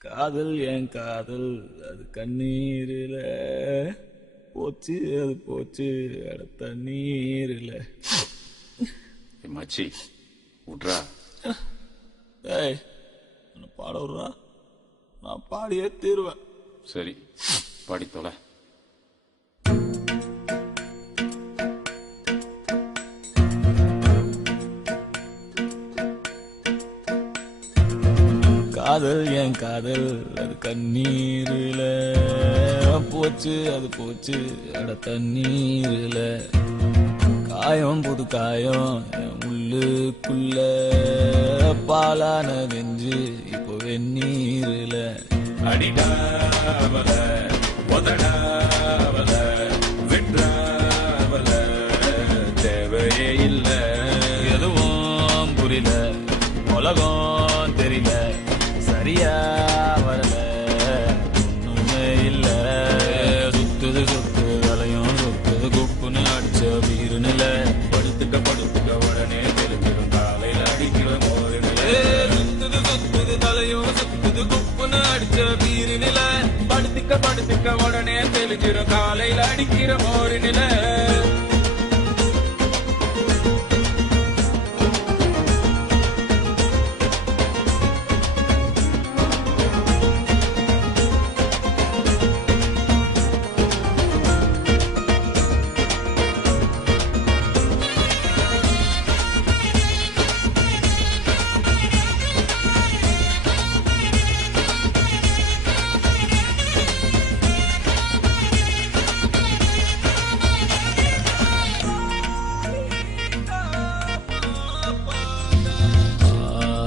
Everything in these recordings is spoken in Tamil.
காதல் என் காதல் அது கண்ணீரில போச்சு, அது போச்சு அட தண்ணீரில. மச்சி விட்றா. ஏய் பாட விட்றா, நான் பாடியே தீருவேன். சரி பாடித்தோல. காதல் என் காதல் அது கண்ணீரில போச்சு, அது போச்சு அட தண்ணீரில. காயம் புது காயம் என் உள்ளுக்குள்ள பாலான நெஞ்சு இப்போ வெந்நீரில. அடிடாவல உதடாவல விட்றாவல தேவையே இல்ல. எதுவும் புரியல, உலகம் தெரியல, சரியா வரல ஒண்ணுமே இல்ல. சுத்துது சுத்துது தலையும் சுத்துது குப்புன்னு அடிச்ச வீருநில. படுத்துக்க உடனே தெரிஞ்சிடும் காலையில் அடிக்கிற மோது நில. சுத்துது சுத்துது தலையும் சுத்துது குப்புன்னு அடிச்ச வீருநில. படுத்துக்க உடனே தெரிஞ்சிடும் காலையில் அடிக்கிற மோது நில.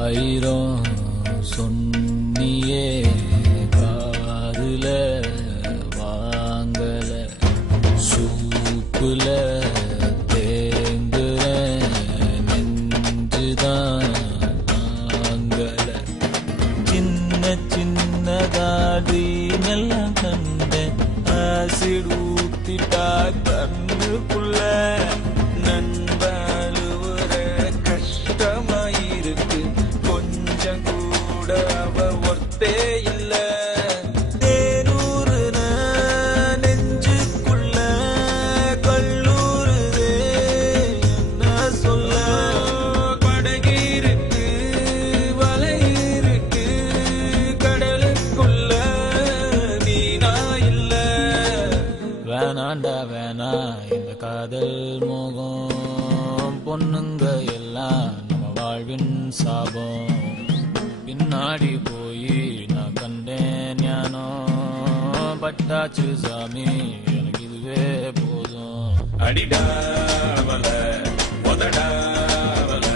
ஆயிரம் சொன்னியே காதுல வாங்கல, சூப்புல தேங்குற நெஞ்சுதான் தாங்கல. சின்ன சின்னதாடி எல்லாம் கண்டேன், ஆசிட் ஊத்திட்டா கண்ணுக்குள்ள. நண்பழுவுற கஷ்டமாயிருக்கு, கொஞ்சம் கூட அவ ஒர்த்தே இல்ல. தேனூறுன நெஞ்சுக்குள்ள கல்லூருதே என்ன சொல்ல. படகிருக்கு வலையிருக்கு கடலுக்குள்ள நீனா இல்ல. வேணாண்டா வேணா இந்த காதல் மோகம், பொண்ணுங்க எல்லாம் நம்ம வாழ்வின் சாபம். பின்னாடி போய் நான் கண்டேன் ஞானம், பட்டாச்சு சாமி எனக்கு இதுவே போதும். அடிடாவல உதடாவல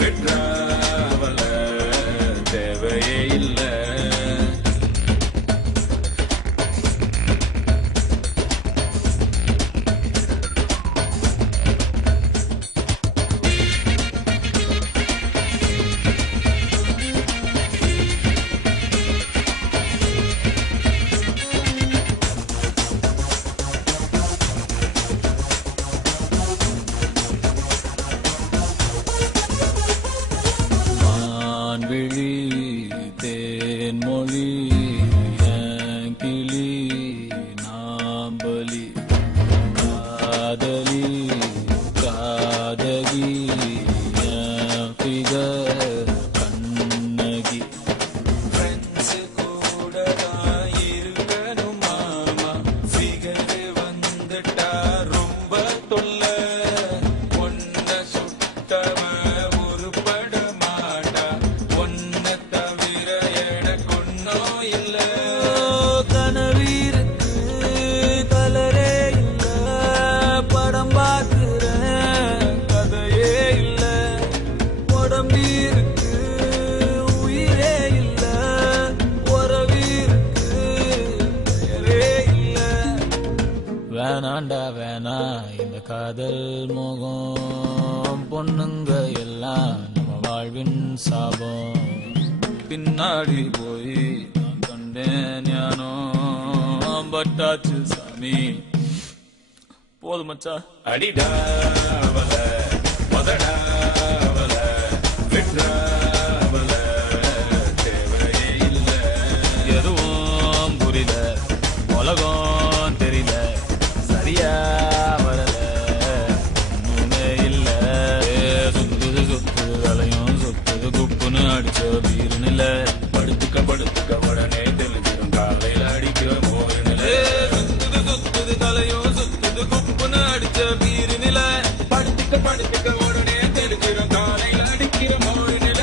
விட்றாவல தேவையே இல்ல. மான்விழி தேன்மொழி என் கிளி நாம்பலி, காதலி காதகி என் ஃபிகர் கண்ணகி. ஃப்ரெண்ட்ஸ் கூட தான் இருக்கணும் மாமா, ஃபிகர் வந்துட்டா ரொம்ப தொல்ல. ஒன்ன சுட்டவ உருப்பட மாட்டா, ஒன்ன தவிர எனக்கு ஒன்னும் இல்ல. கனவீருக்கு கலரே இல்ல, படம் பார்க்கிறேன் கதையே இல்ல. உடம்பீருக்கு உயிரே இல்ல, உறவீருக்கு பெயரே இல்ல. வேணாண்டா வேணா இந்த காதல் மோகம், பொண்ணுங்க எல்லாம் நம்ம வாழ்வின் சாபம். பின்னாடி போய் நான் கண்டேன் ஞானம், பட்டாச்சு சாமி போதும் மச்சா. அடிடாவல உதடாவல விட்றாவல தேவையே இல்ல. முடியல உலகம் தெரியல சரியா வரல ஒண்ணுமே இல்ல சுத்துது சுத்துது தலையும் சுத்துது குப்புன்னு அடிச்ச வீருன்னு இல்ல படுத்துக்க உடனே தெளிஞ்சிரும் காலையில அடிக்கிற மோருன்னு சுத்துது சுத்துது தலையும் சுத்துது குப்புன்னு அடிச்ச வீருன்னு இல்ல படுத்துக்க உடனே தெளிஞ்சிரும் காலையில அடிக்கிற மோருன்னு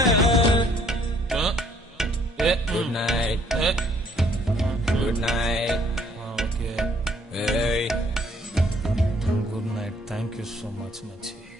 Good night. Good night. Okay. Hey. Good night. Thank you so much, Machi.